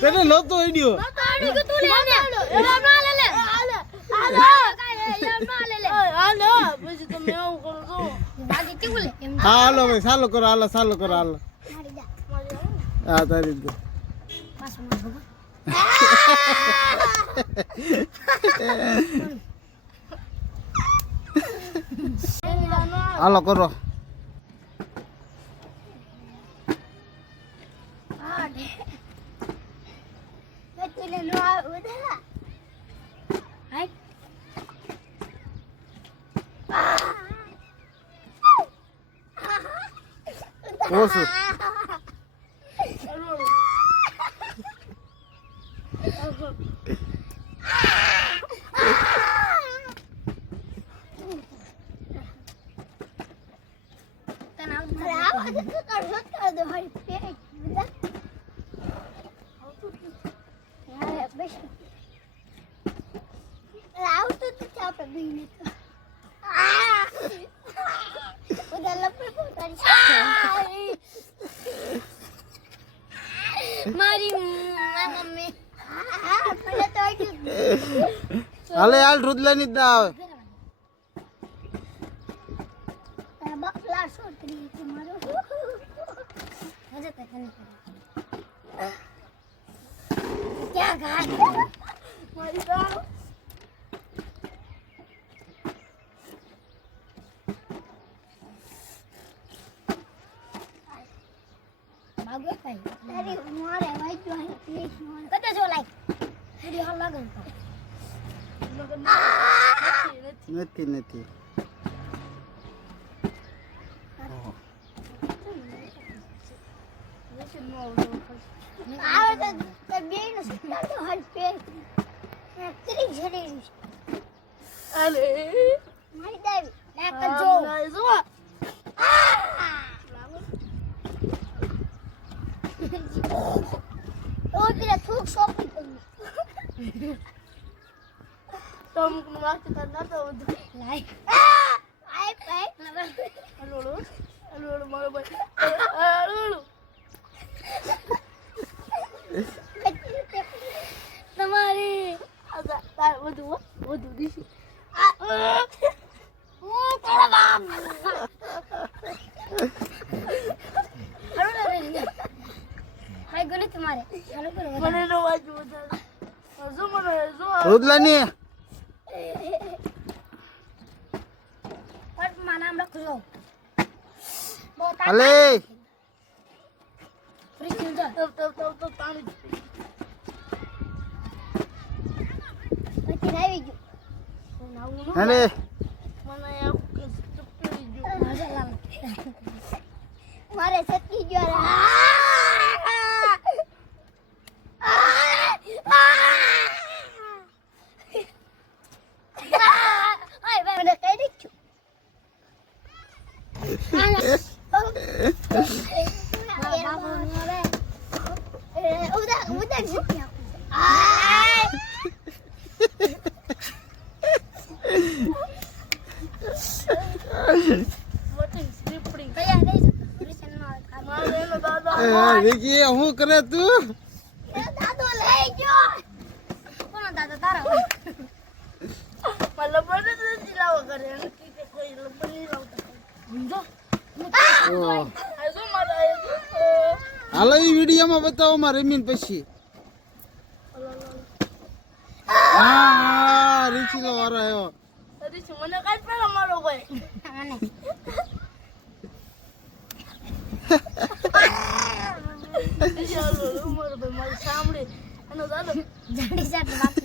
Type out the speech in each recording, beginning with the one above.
તને નહોતો આઈડિયો હા હાલો ભાઈ ચાલુ કરો હાલો ચાલુ કરો હાલો હા તારી રીતે હાલો કરો ઓછું હાલે હાલ રુદલા ની ના આવે નથી નથી રુદલા ની હાલે હાલે મારે સતી ગયો વિકી હું કરે તું દાદો લઈ ગયો કોણ દાદો તારા મતલબ નથી લાવો કરે કે કોઈ લબન નહીં લાવતા સમજો હાલો એ વિડીયોમાં બતાવો માં રમીન પછી હા રીચીલો વારો આવ્યો રીચી મને કાઈ પેલા મારો કોઈ મારી સાંભળે અને દાદો જાડી જાડી વાત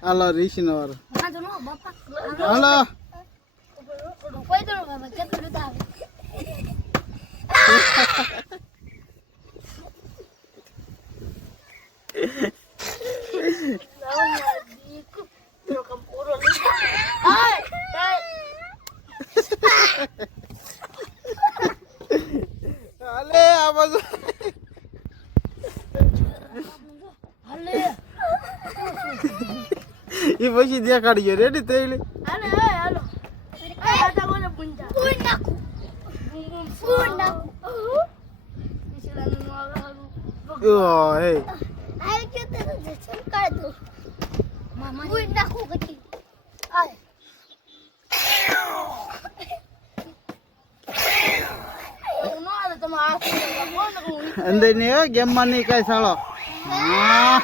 હાલો રીચીનો વારો હાલો કોઈ તો બાબા કેટલું આવે હાલે આ બાજુ એ પછી દેખાડીએ રેડી થઈ લે હાલો હાલો આટા બોલે પુંજા ફૂન નાખું ફૂન નાખું ઈશલાનું મારો હાલું ઓ હે આય કે તે જન કાઢ દો મામા ફૂન નાખું કટી આય નો આલે તમે આ ફોન નાખું અંદર ને ગેમ માં નહીં કઈ સાળો હા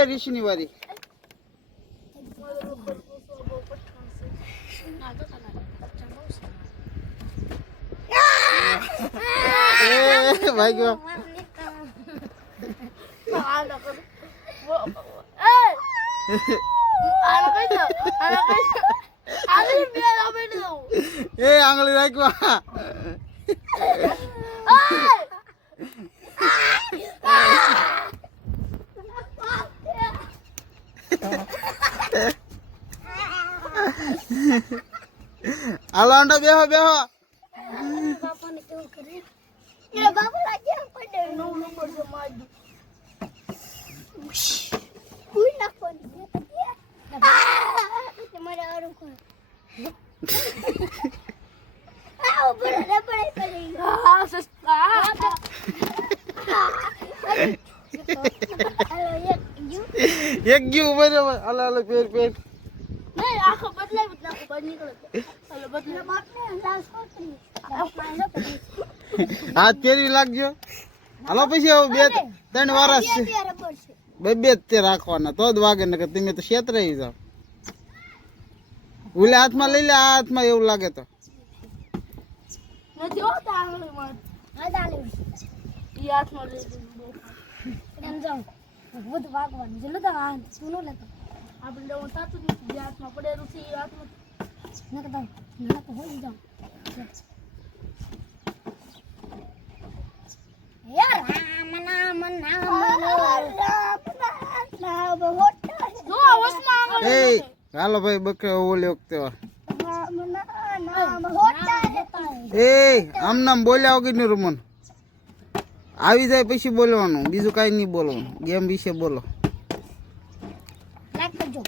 ऋषिनी वारी भाई क्यों ए आंगली राखवा હાલો અંડો બેહો બેહો બાપાને કેવું કરે એ બાપા લાગ્યા પડે નો પડશે માજી કોઈ નાખવાની તમારે આરું કોણ આવ બડે બડે કરી હા સસ્તા એક ગયું બરાબર હાલો હાલો પેર પેર નહીં આખો બદલાય નાખો બહાર નીકળો હાલો બદલા બાપને લાસ કોતરી હાથ ફેરવી લાગજો હાલો પછી હવે બે ત્રણ વારસ છે બે બે તે રાખવાના તો જ વાગે ને કે તમે તો છેતરાઈ જાવ ઓલે હાથમાં લઈ લે આ હાથમાં એવું લાગે તો નથી હોતા આંગળીમાં હા દાલી ઈ હાથમાં લઈ લીધું એમ જાઉં ભૂત વાગવાનું જલ્દી તો આ સુનો લેતો આપણે લેવું સાચું નથી જે હાથમાં પડેલું છે એ હાથમાં નકદા ના તો હોઈ જાઉં યાર રામ નામ જો વસમાં આંગળી એ હાલો ભાઈ બકે ઓલે વખતે એ આમ નામ બોલ્યા વગર નું રમન આવી જાય પછી બોલવાનું બીજું કાઈ નહીં બોલવાનું ગેમ વિશે બોલો લાઈક કરજો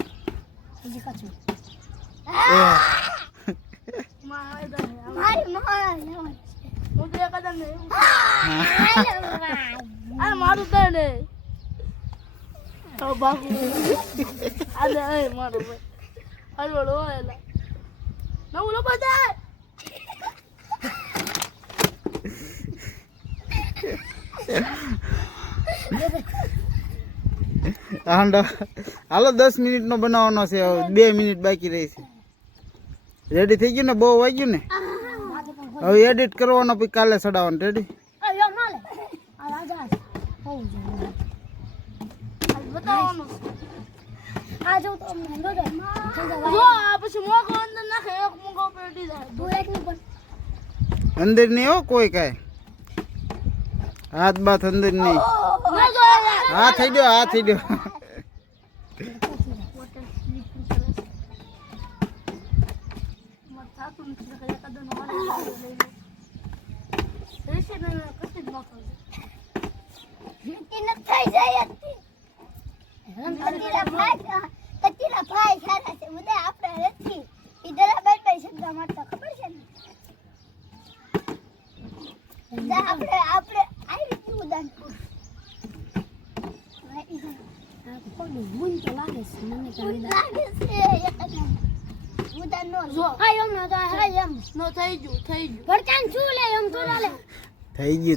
બીજી પાછું મારી હું તો કદમ ને આ મારું તો ને તો બાપુ આલે એ મારો ભાઈ હળવળ ઓયલા નવું લો બધા હાંડો હાલો 10 મિનિટ નો બનાવવાનો છે 2 મિનિટ બાકી રહી છે રેડી થઈ ગયું ને બહુ વાગ્યું ને હવે એડિટ કરવાનો પછી કાલે ચડાવવાનો રેડી યો માલે આ રાજા હોઉં જોઈએ આ બતાવવાનું આ જો તો મંદો જો આ પછી મોગો અંદર નાખે એક મોગો પેટી જાય દો એક ની પણ અંદર નહીં હો કોઈ કાંઈ હાથ બાથ અંદર નહીં હા થઈ ગયો હા થઈ ગયો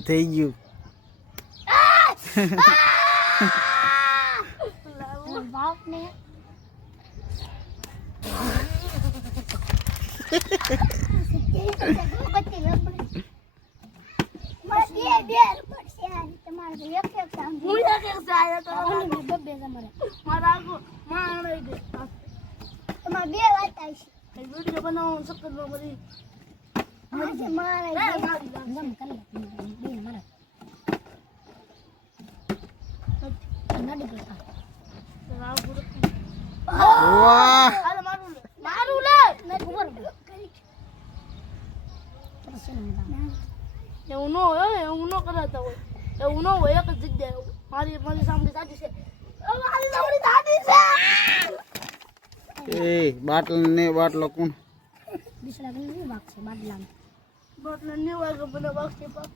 થઈ ગયું બાપને વાહ હાલે મારું લે નહીં ખબર એવું ન હોય એવું ન કરાતા હોય એવું ન હોય એક જ જગ્યાએ હોય. મારી સાંભળી સાચી છે મારી સાંભળી સાચી છે એ બાટલો ને બાટલો કોણ બાટલા ને વાગે મને વાગશે પાક